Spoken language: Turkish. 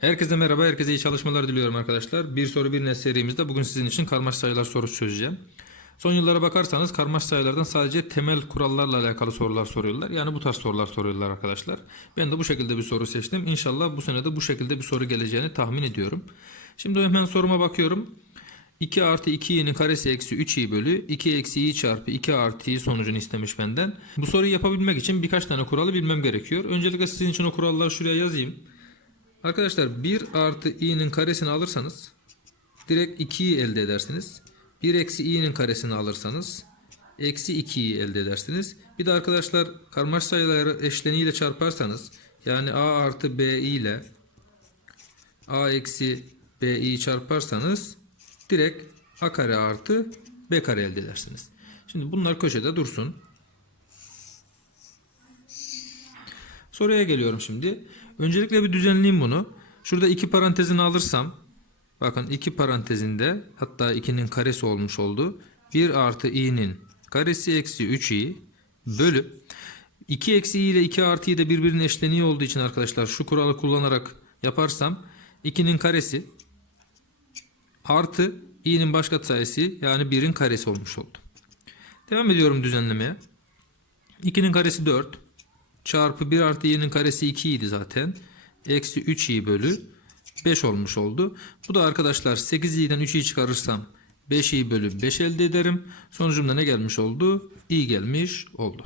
Herkese merhaba, herkese iyi çalışmalar diliyorum arkadaşlar. Bir soru bir net serimizde bugün sizin için karmaş sayılar sorusu çözeceğim. Son yıllara bakarsanız karmaş sayılardan sadece temel kurallarla alakalı sorular soruyorlar. Yani bu tarz sorular soruyorlar arkadaşlar. Ben de bu şekilde bir soru seçtim. İnşallah bu sene de bu şekilde bir soru geleceğini tahmin ediyorum. Şimdi hemen soruma bakıyorum. 2 artı 2i'nin karesi eksi 3i bölü 2 eksi i çarpı 2 artı i sonucunu istemiş benden. Bu soruyu yapabilmek için birkaç tane kuralı bilmem gerekiyor. Öncelikle sizin için o kuralları şuraya yazayım. Arkadaşlar 1 artı i'nin karesini alırsanız direkt 2'yi elde edersiniz. 1 eksi i'nin karesini alırsanız eksi 2'yi elde edersiniz. Bir de arkadaşlar karmaş sayıları eşleniğiyle çarparsanız yani a artı b ile a eksi b'yi çarparsanız direkt a kare artı b kare elde edersiniz. Şimdi bunlar köşede dursun. Soruya geliyorum şimdi. Öncelikle bir düzenleyeyim bunu. Şurada iki parantezini alırsam bakın iki parantezinde hatta 2'nin karesi olmuş oldu. 1 artı i'nin karesi eksi 3i bölü 2 eksi i ile 2 artı i de birbirinin eşleniği olduğu için arkadaşlar şu kuralı kullanarak yaparsam 2'nin karesi artı i'nin baş katsayısı yani 1'in karesi olmuş oldu. Devam ediyorum düzenlemeye. 2'nin karesi 4 çarpı 1 artı y'nin karesi 2 idi zaten. Eksi 3i bölü 5 olmuş oldu. Bu da arkadaşlar 8i'den 3i çıkarırsam 5i bölü 5 elde ederim. Sonucumda ne gelmiş oldu? i gelmiş oldu.